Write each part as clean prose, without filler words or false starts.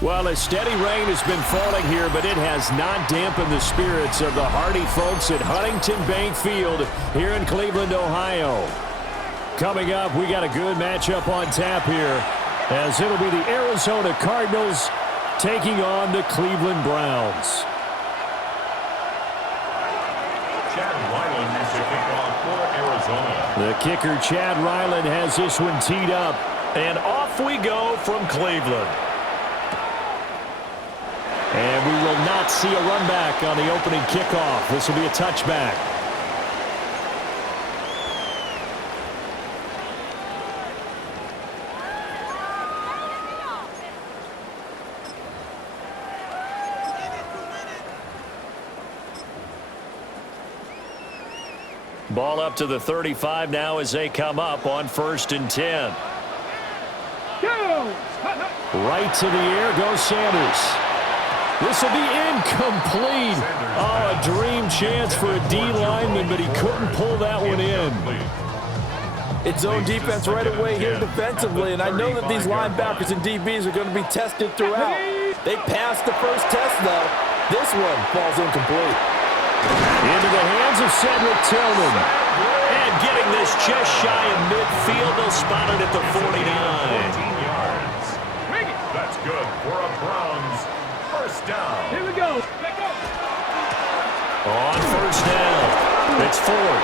Well, a steady rain has been falling here, but it has not dampened the spirits of the hardy folks at Huntington Bank Field here in Cleveland, Ohio. Coming up, we got a good matchup on tap here, as it'll be the Arizona Cardinals taking on the Cleveland Browns. Chad Ryland is the kickoff for Arizona. The kicker, Chad Ryland, has this one teed up. And off we go from Cleveland. And we will not see a run back on the opening kickoff. This will be a touchback. Ball up to the 35 now as they come up on 1st and 10. Right to the air goes Sanders. This will be incomplete. Oh, a dream chance for a D lineman, but he couldn't pull that one in. It's zone defense right away here defensively, and I know that these linebackers and DBs are going to be tested throughout. They passed the first test, though. This one falls incomplete. Into the hands of Cedric Tillman. And getting this just shy of midfield, they'll spot it at the 49. 14 yards. That's good for a Browns first down. Here we go. On 1st down, it's Ford.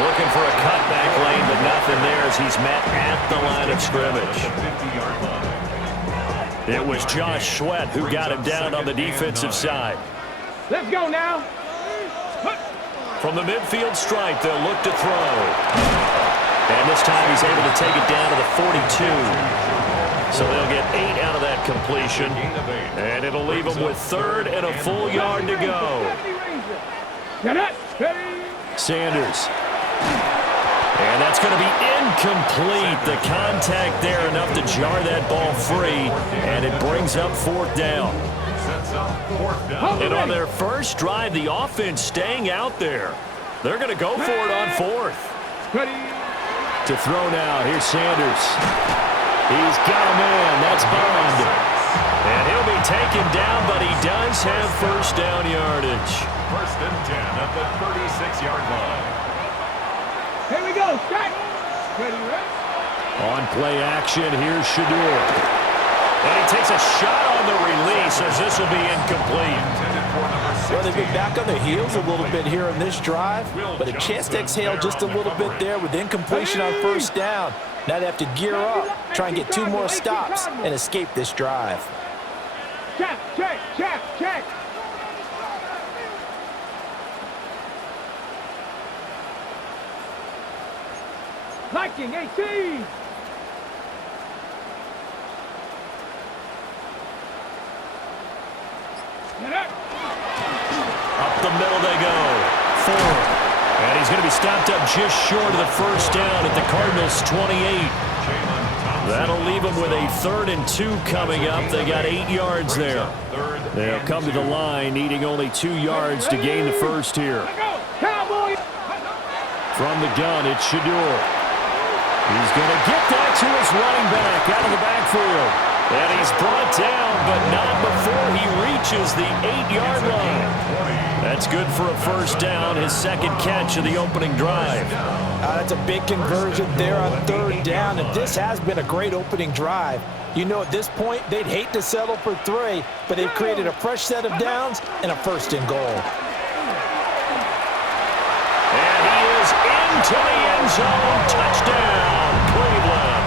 Looking for a cutback lane, but nothing there as he's met at the line of scrimmage. It was Josh Sweat who got him down on the defensive side. Let's go now. From the midfield stripe, they'll look to throw. And this time he's able to take it down to the 42. So they'll get 8 out of that completion. And it'll leave them with 3rd and a full yard to go. Sanders. And that's going to be incomplete. The contact there enough to jar that ball free. And it brings up 4th down. And on their first drive, the offense staying out there. They're going to go for it on 4th. To throw now, here's Sanders. He's got a man. That's Bond. And he'll be taken down, but he does have first down yardage. 1st and 10 at the 36-yard line. Here we go. Start. Ready, right? On play action, here's Shador. And he takes a shot on the release as this will be incomplete. Well, they've been back on their heels a little bit here in this drive, but a chance to exhale just a little bit there with incompletion on 1st down. Now they have to gear up, try and get 2 more stops, and escape this drive. Check, check, check, check. Liking 18. Up the middle they go. Ford. And he's going to be stopped up just short of the first down at the Cardinals' 28. That'll leave them with a 3rd and 2 coming up. They got 8 yards there. They'll come to the line needing only 2 yards to gain the first here. From the gun, it's Shador. He's going to get that to his running back out of the backfield. And he's brought down, but not before he reaches the 8-yard line. That's good for a first down, his 2nd catch of the opening drive. That's a big conversion there on 3rd down, and this has been a great opening drive. You know, at this point, they'd hate to settle for 3, but they've created a fresh set of downs and a 1st and goal. And he is into the end zone. Touchdown, Cleveland.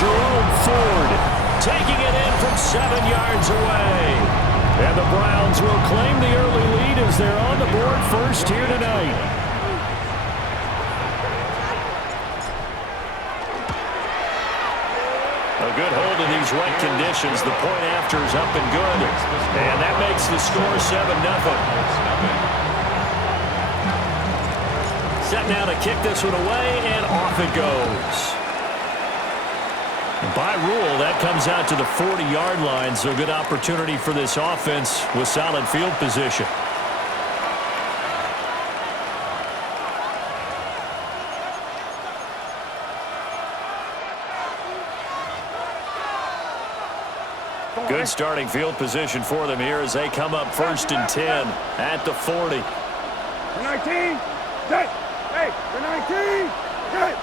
Jerome Ford taking it in from 7 yards away. And the Browns will claim the early lead as they're on the board first here tonight. A good hold in these wet conditions. The point after is up and good. And that makes the score 7-0. Set now to kick this one away, and off it goes. By rule, that comes out to the 40-yard line, so good opportunity for this offense with solid field position. Good starting field position for them here as they come up 1st and 10 at the 40. 19. Set. Hey, for 19. Set.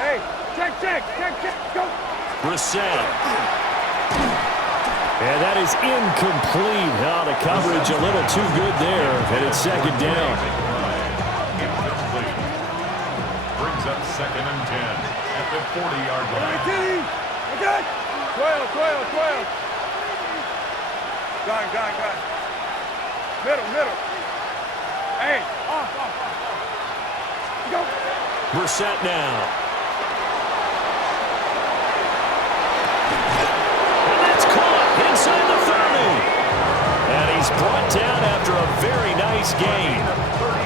Hey, check. Go. Brissett. And that is incomplete. Oh, the coverage a little too good there, and it's 2nd down. Incomplete. Brings up 2nd and 10 at the 40-yard line. 19. Okay. 12. Gun. Middle. Hey, off. Go. Brissett now. And that's caught inside the 30. And he's brought down after a very nice gain.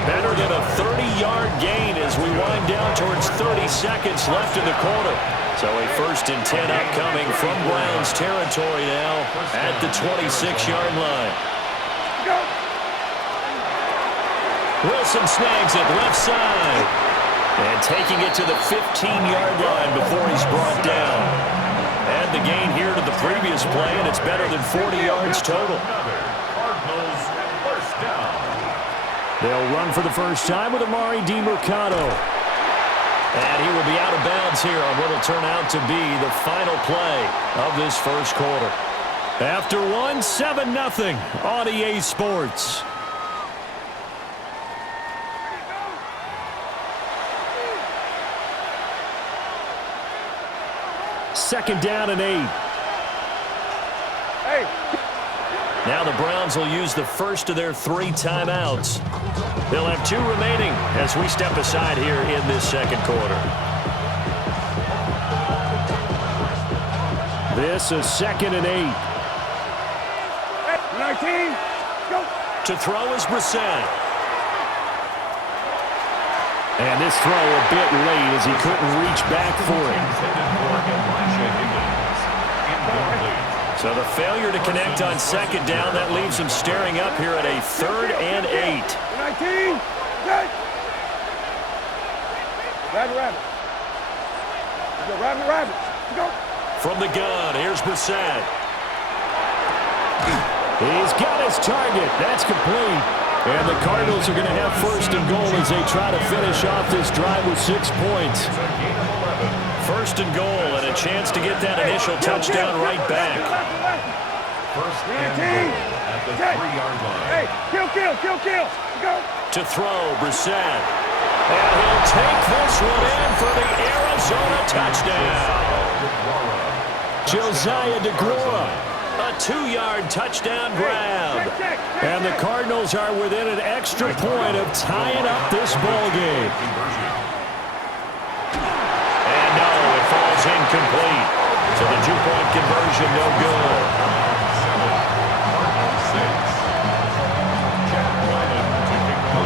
Better than a 30-yard gain as we wind down towards 30 seconds left in the quarter. So a 1st and 10 upcoming from Browns territory now at the 26-yard line. Go. Wilson snags it left side. And taking it to the 15-yard line before he's brought down. Add the gain here to the previous play, and it's better than 40 yards total. Cardinals first down. They'll run for the first time with Amari DiMercato. And he will be out of bounds here on what will turn out to be the final play of this first quarter. After one, 7-0 on EA Sports. Second down and 8. Hey. Now the Browns will use the first of their 3 timeouts. They'll have 2 remaining as we step aside here in this second quarter. This is 2nd and 8. 19. Go. To throw is Brissett. And this throw a bit late as he couldn't reach back for it. So the failure to connect on 2nd down, that leaves him staring up here at a 3rd and 8. 19. Good. Rabbit. Go, rabbit. Go. From the gun, here's Brissett. He's got his target. That's complete. And the Cardinals are going to have 1st and goal as they try to finish off this drive with 6 points. 1st and goal and a chance to get that initial touchdown right back. 1st and goal at the 3-yard line. Hey, kill. Go. To throw, Brissett. And he'll take this one in for the Arizona touchdown. Josiah DeGuara. A 2-yard touchdown grab. And the Cardinals are within an extra point of tying up this ball game. And no, it falls incomplete. So the 2-point conversion no good.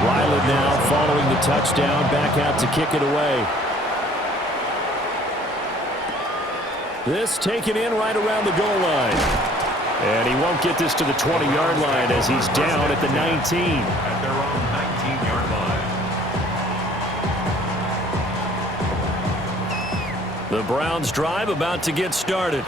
Ryland now following the touchdown, back out to kick it away. This taken in right around the goal line. And he won't get this to the 20-yard line as he's down at the 19. At their own 19-yard line. The Browns drive about to get started.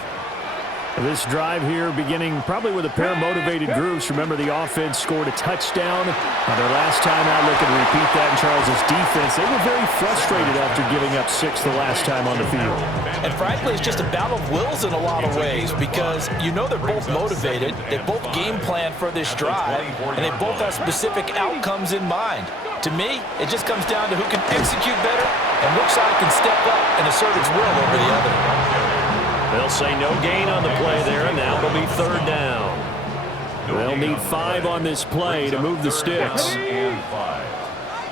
This drive here beginning probably with a pair of motivated groups. Remember, the offense scored a touchdown on their last time out. Looking to repeat that in Charles's defense. They were very frustrated after giving up 6 the last time on the field. And frankly, it's just a battle of wills in a lot of ways because you know they're both motivated. They both game plan for this drive, and they both have specific outcomes in mind. To me, it just comes down to who can execute better and which side can step up and assert its will over the other. They'll say no gain on the play there, and now it'll be 3rd down. They'll need 5 on this play to move the sticks.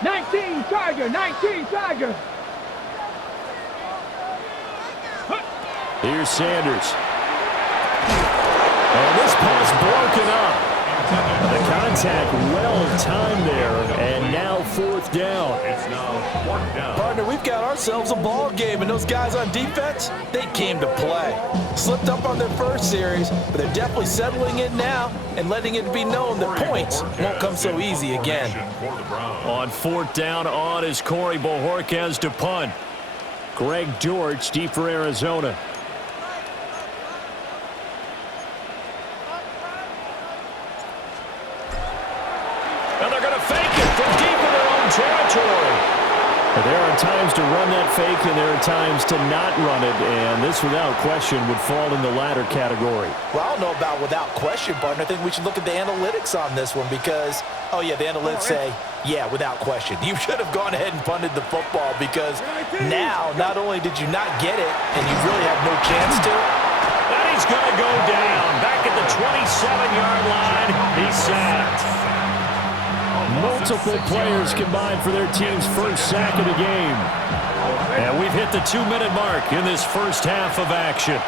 19 Tiger. Here's Sanders. And this pass broken up. The contact well-timed there, and now 4th down. It's now 4th down. Partner, we've got ourselves a ball game, and those guys on defense, they came to play. Slipped up on their first series, but they're definitely settling in now and letting it be known that points won't come so easy again. On 4th down, on is Corey Bojorquez to punt. Greg George deep for Arizona. And they're going to fake it from deep in their own territory. There are times to run that fake, and there are times to not run it, and this, without question, would fall in the latter category. Well, I don't know about without question, partner. I think we should look at the analytics on this one because, oh, yeah, the analytics say, yeah, without question. You should have gone ahead and punted the football because now, not only did you not get it, and you really have no chance to. And he's going to go down. Back at the 27-yard line, he's sacked. Multiple players combined for their team's first sack of the game. And we've hit the 2-minute mark in this first half of action.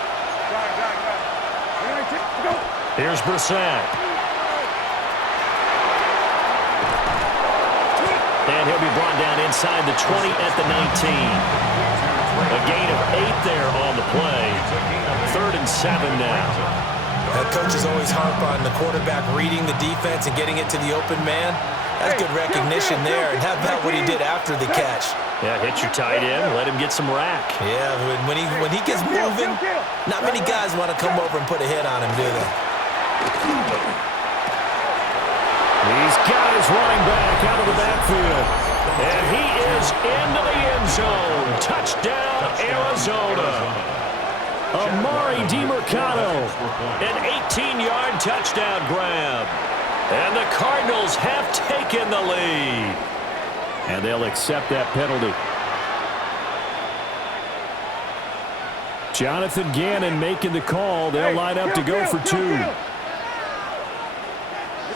Here's Brissett. And he'll be brought down inside the 20 at the 19. A gain of 8 there on the play. 3rd and 7 now. Coaches always harp on the quarterback reading the defense and getting it to the open man. That's good recognition there. And how about what he did after the catch? Yeah, hit your tight end, let him get some rack. Yeah, when he gets moving, not many guys want to come over and put a hit on him, do they? He's got his running back out of the backfield. And he is into the end zone. Touchdown, Arizona. Amari DiMercado. An 18-yard touchdown grab. And the Cardinals have taken the lead. And they'll accept that penalty. Jonathan Gannon making the call. They'll line up to go for 2.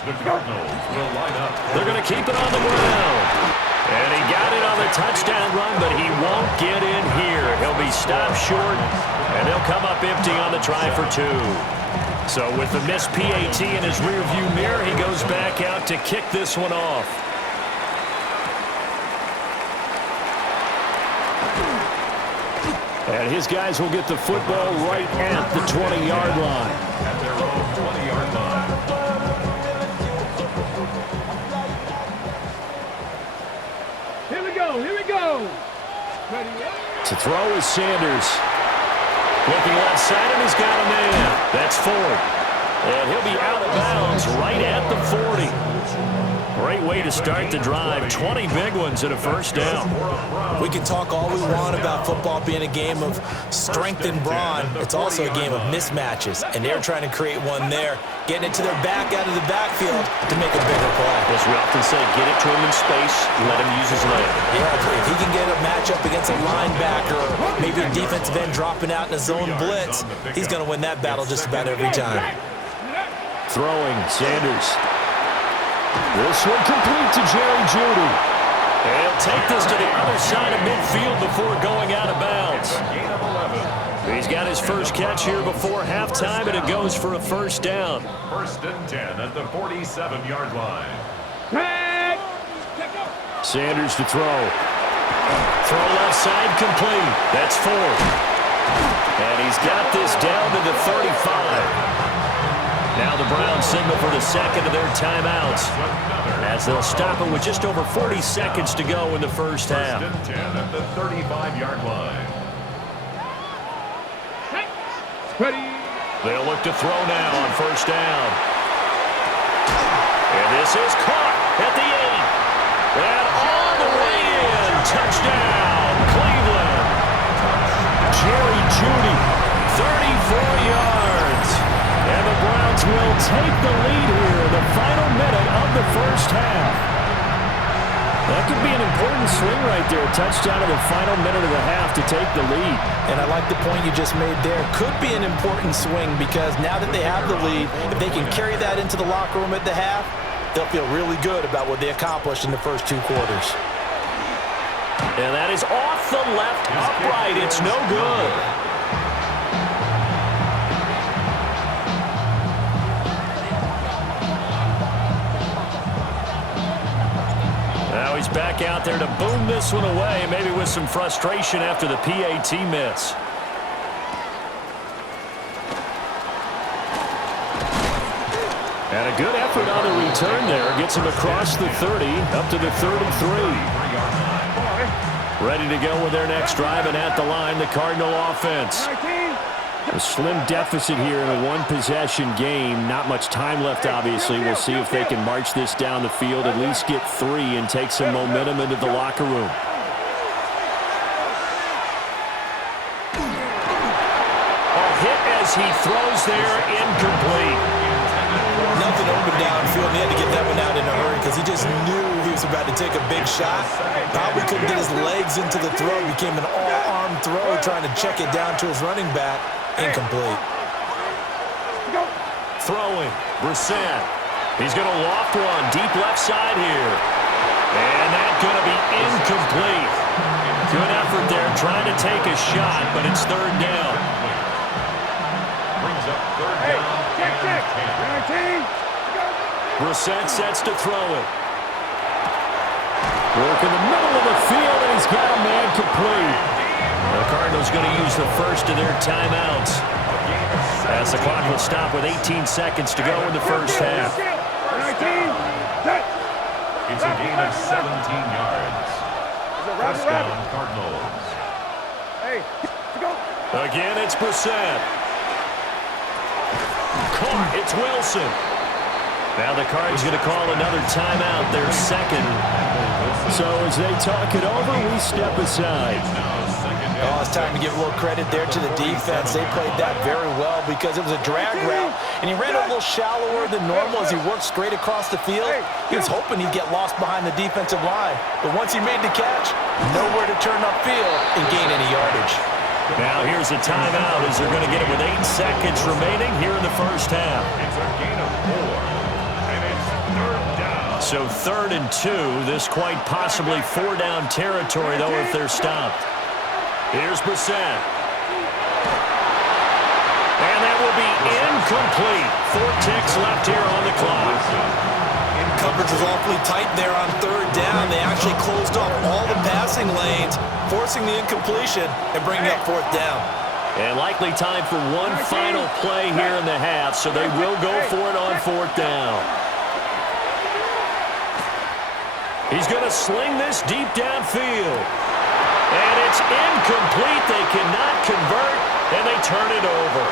The Cardinals will line up. They're going to keep it on the ground. And he got it on the touchdown run, but he won't get in here. He'll be stopped short, and he'll come up empty on the try for 2. So with the missed PAT in his rearview mirror, he goes back out to kick this one off. And his guys will get the football right at the 20-yard line. At their own 20-yard line. Here we go. Here we go. To throw is Sanders. Looking left side, and he's got a man. That's Ford. And he'll be out of bounds right at the 40. Great way to start the drive. 20 big ones and a first down. We can talk all we want about football being a game of strength and brawn. It's also a game of mismatches, and they're trying to create one there, getting it to their back out of the backfield to make a bigger play. As we often say, get it to him in space, let him use his leg. Yeah, if he can get a matchup against a linebacker or maybe a defensive end dropping out in a zone blitz, he's going to win that battle just about every time. Throwing, Sanders. This one complete to Jerry Jeudy. And he'll take this to the other side of midfield before going out of bounds. He's got his first catch here before halftime, and it goes for a first down. 1st and 10 at the 47-yard line. Sanders to throw. Throw left side complete. That's Ford. And he's got this down to the 35. Now the Browns signal for the second of their timeouts as they'll stop it with just over 40 seconds to go in the first half. 1st and 10 at the 35-yard line. They'll look to throw now on first down. And this is caught at the 8. And all the way in. Touchdown, Cleveland. Jerry Jeudy, 34 yards. And the Browns will take the lead here in the final minute of the first half. That could be an important swing right there. Touchdown in the final minute of the half to take the lead. And I like the point you just made there. Could be an important swing because now that they have the lead, if they can carry that into the locker room at the half, they'll feel really good about what they accomplished in the first 2 quarters. And that is off the left upright. It's no good. Now he's back out there to boom this one away, maybe with some frustration after the PAT miss. And a good effort on the return there. Gets him across the 30, up to the 33. Ready to go with their next drive, and at the line, the Cardinal offense. A slim deficit here in a one-possession game. Not much time left, obviously. We'll see if they can march this down the field, at least get 3, and take some momentum into the locker room. Hit as he throws there, incomplete. Nothing open downfield. He had to get that one out in a hurry because he just knew he was about to take a big shot. Probably couldn't get his legs into the throw. Became an all-arm throw trying to check it down to his running back. Incomplete. Throwing, Brissett. He's going to loft one deep left side here. And that's going to be incomplete. Good effort there trying to take a shot, but it's third down. Brings up third down. Brissett sets to throw it. Work in the middle of the field, and he's got a man complete. The Cardinals going to use the first of their timeouts as the clock will stop with 18 seconds to go in the first half. It's a gain of 17 yards. First down, Cardinals. Again, it's Brissett. Caught. It's Wilson. Now the Cards going to call another timeout, their second. So as they talk it over, we step aside. Oh, it's time to give a little credit there to the defense. They played that very well because it was a drag route, and he ran a little shallower than normal as he worked straight across the field. He was hoping he'd get lost behind the defensive line, but once he made the catch, nowhere to turn upfield and gain any yardage. Now here's a timeout as they're going to get it with 8 seconds remaining here in the first half. It's a gain of 4, and it's third down. So 3rd and 2. This quite possibly 4-down territory, though, if they're stopped. Here's Brissett. And that will be incomplete. 4 ticks left here on the clock. Coverage was awfully tight there on third down. They actually closed off all the passing lanes, forcing the incompletion and bringing up 4th down. And likely time for one final play here in the half, so they will go for it on 4th down. He's going to sling this deep downfield. And it's incomplete. They cannot convert, and they turn it over.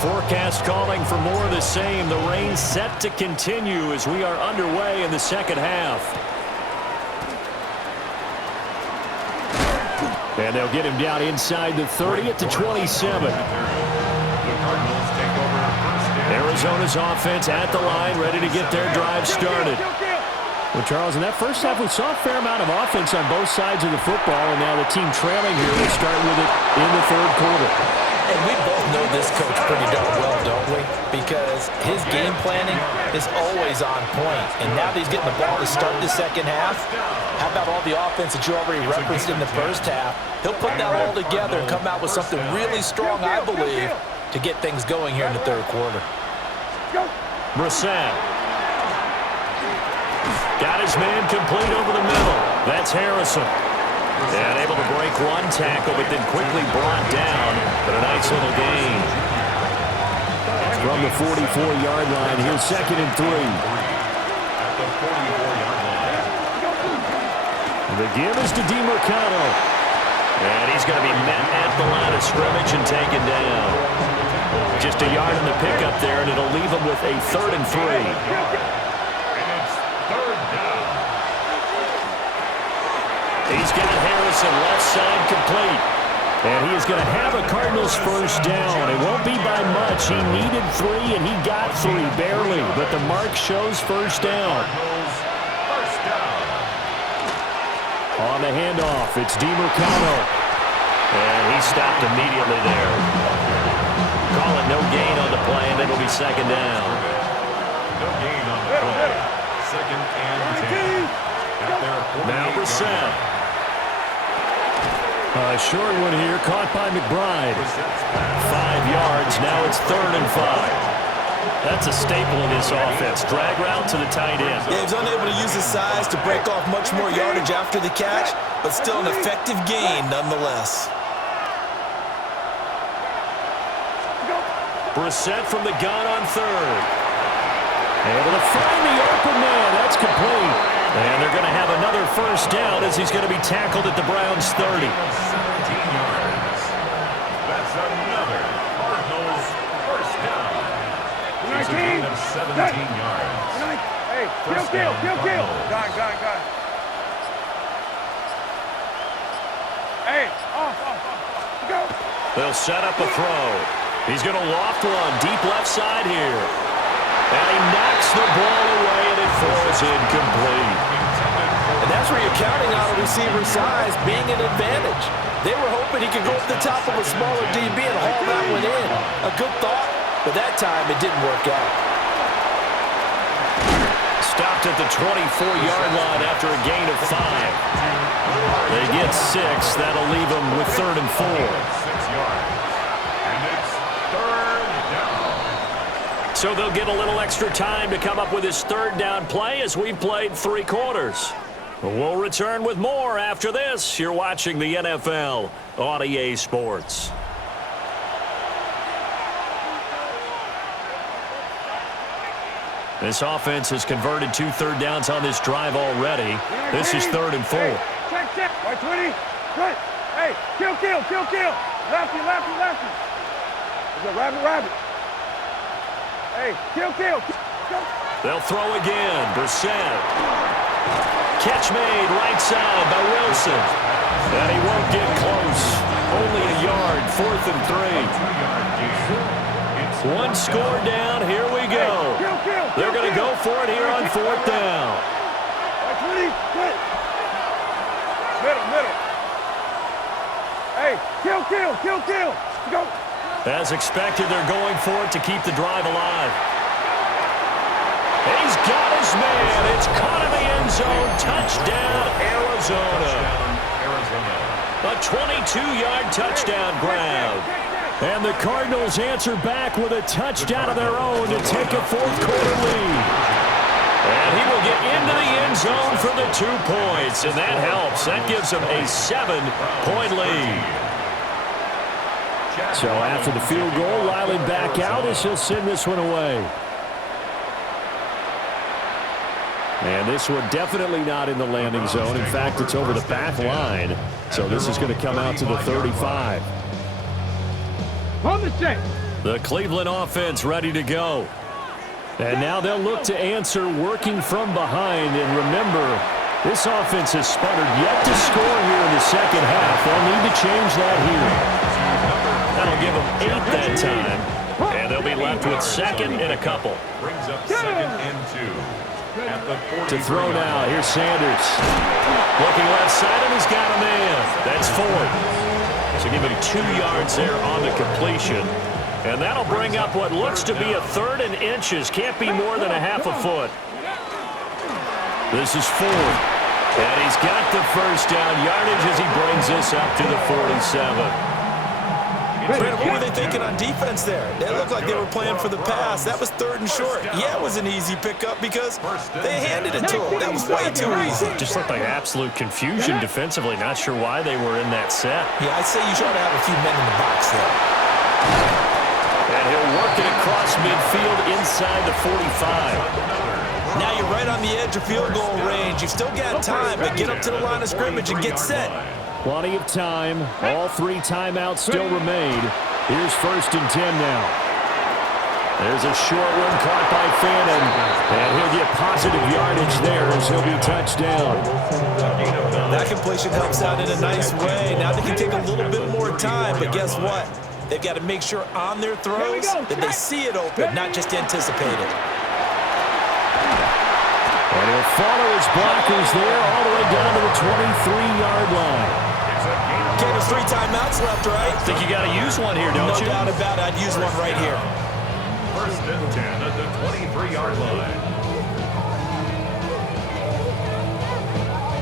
Forecast calling for more of the same. The rain set to continue as we are underway in the second half. And they'll get him down inside the 30 at the 27. The Cardinals take over first down. Arizona's offense at the line, ready to get their drive started. Well, Charles, in that first half, we saw a fair amount of offense on both sides of the football, and now the team trailing here will start with it in the third quarter. And we both know this coach pretty darn well, don't we? Because his game planning is always on point. And now that he's getting the ball to start the second half, how about all the offense that you already referenced in the first half? He'll put that all together and come out with something really strong, I believe, to get things going here in the third quarter. Brissett. Got his man complete over the middle. That's Harrison. And able to break one tackle, but then quickly brought down. But a nice little gain. From the 44-yard line, here's 2nd and 3. At the 44-yard line. The give is to DiMercado. And he's going to be met at the line of scrimmage and taken down. Just a yard in the pickup there, and it'll leave him with a 3rd and 3. And it's third down. He's got Harrison left side complete. And he is going to have a Cardinals first down. It won't be by much. He needed 3, and he got 3, barely. But the mark shows first down. First down. On the handoff, it's DiMercado. And he stopped immediately there. Call it no gain on the play, and it'll be 2nd down. No gain on the play. 2nd and 10. At their 48-yard Now Brissett. A short one here, caught by McBride. 5 yards. Now it's 3rd and 5. That's a staple of this offense. Drag route to the tight end. Yeah, he was unable to use his size to break off much more yardage after the catch, but still an effective gain nonetheless. Brissett from the gun on third. Able to find the open man. That's complete. And they're going to have another first down as he's going to be tackled at the Browns' 30. 17 yards. That's another Cardinals first down. It's a gain of 17 yards. Hey, kill. Got it. Hey, off. Go. They'll set up a throw. He's going to loft one deep left side here. And he knocks the ball away, and it falls incomplete. And that's where you're counting on a receiver's size being an advantage. They were hoping he could go up the top of a smaller DB and haul that one in. A good thought, but that time it didn't work out. Stopped at the 24-yard line after a gain of 5. They get 6. That'll leave them with 3rd and 4. 6 yards. And it's 3rd down. So they'll get a little extra time to come up with his 3rd down play as we've played 3 quarters. We'll return with more after this. You're watching the NFL on EA Sports. This offense has converted 2 third downs on this drive already. This is 3rd and 4. Check. White 20. Good. Hey, kill. Lefty. There's a rabbit. Hey, kill. Go. They'll throw again. Brissett. Catch made right side by Wilson. And he won't get close. Only a yard. 4th and 3. 1 score down. Here we go. They're going to go for it here on 4th down. White 20. Good. Middle. Hey, kill. Go. As expected, they're going for it to keep the drive alive. And he's got his man. It's caught in the end zone. Touchdown, Arizona. A 22-yard touchdown grab. And the Cardinals answer back with a touchdown of their own to take a 4th quarter lead. And he will get into the end zone for the 2 points. And that helps. That gives them a 7-point lead. So after the field goal, Riley back out as he'll send this one away. And this one definitely not in the landing zone. In fact, it's over the back line. So this is going to come out to the 35. On the check. The Cleveland offense ready to go. And now they'll look to answer working from behind. And remember, this offense has sputtered yet to score here in the second half. They'll need to change that here. That'll give them 8 that time. And they'll be left with 2nd and a couple. Brings up 2nd and 2. At the to throw now. Here's Sanders. Looking left side, and he's got a man. That's 4th. So give him 2 yards there on the completion. And that'll bring up what looks to be a 3rd and inches. Can't be more than a half a foot. This is 4th. And he's got the first down yardage as he brings this up to the 47. Brandon, what were they thinking on defense there? They looked like they were playing for the pass. That was 3rd and short. Yeah, it was an easy pickup because they handed it to him. That was way too easy. Just looked like absolute confusion defensively. Not sure why they were in that set. Yeah, I'd say you should have a few men in the box there. And he'll work it across midfield inside the 45. Now you're right on the edge of field goal range. You've still got time, but get up to the line of scrimmage and get set. Plenty of time. All 3 timeouts still remain. Here's 1st and 10 now. There's a short one caught by Fannin. And he'll get positive yardage there as he'll be touched down. That completion helps out in a nice way. Now they can take a little bit more time, but guess what? They've got to make sure on their throws that they see it open, not just anticipate it. And he'll follow his blockers there all the way down to the 23-yard line. Okay, there's 3 timeouts left, right? Think you got to use one here, don't you? No doubt about it. I'd use one right here. 1st and 10 at the 23-yard line.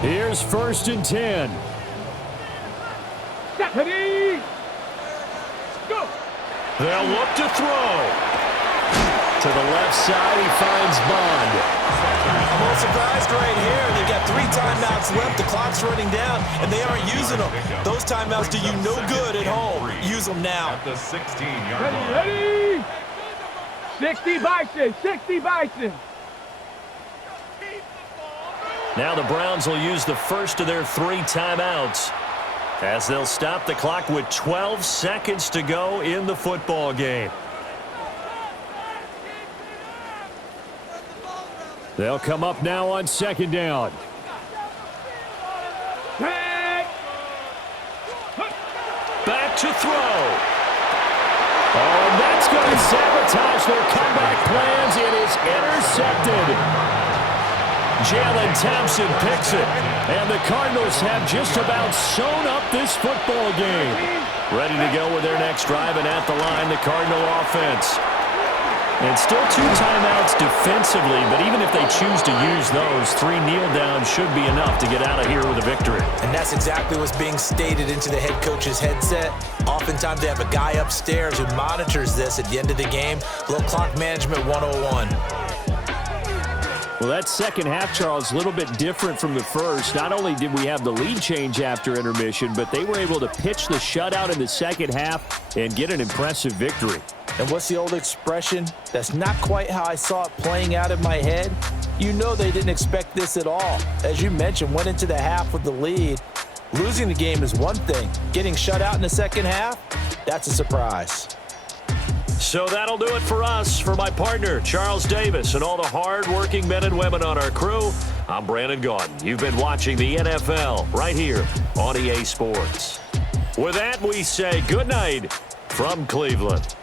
Here's 1st and 10. Ready? Go. They'll look to throw. To the left side, he finds Bond. I'm a little surprised right here. They've got 3 timeouts left. The clock's running down, and they aren't using them. Those timeouts do you no good at home. Use them now. At the 16-yard line. Ready? 60 Bison, 60 Bison. Now the Browns will use the first of their 3 timeouts as they'll stop the clock with 12 seconds to go in the football game. They'll come up now on 2nd down. Back to throw. Oh, and that's going to sabotage their comeback plans. It is intercepted. Jalen Thompson picks it. And the Cardinals have just about sewn up this football game. Ready to go with their next drive, and at the line, the Cardinal offense. And still 2 timeouts defensively, but even if they choose to use those, 3 kneel downs should be enough to get out of here with a victory. And that's exactly what's being stated into the head coach's headset. Oftentimes they have a guy upstairs who monitors this at the end of the game. Little clock management 101. Well, that second half, Charles, a little bit different from the first. Not only did we have the lead change after intermission, but they were able to pitch the shutout in the second half and get an impressive victory. And what's the old expression? That's not quite how I saw it playing out in my head. You know they didn't expect this at all. As you mentioned, went into the half with the lead. Losing the game is one thing. Getting shut out in the second half, that's a surprise. So that'll do it for us. For my partner, Charles Davis, and all the hard-working men and women on our crew, I'm Brandon Gaudin. You've been watching the NFL right here on EA Sports. With that, we say good night from Cleveland.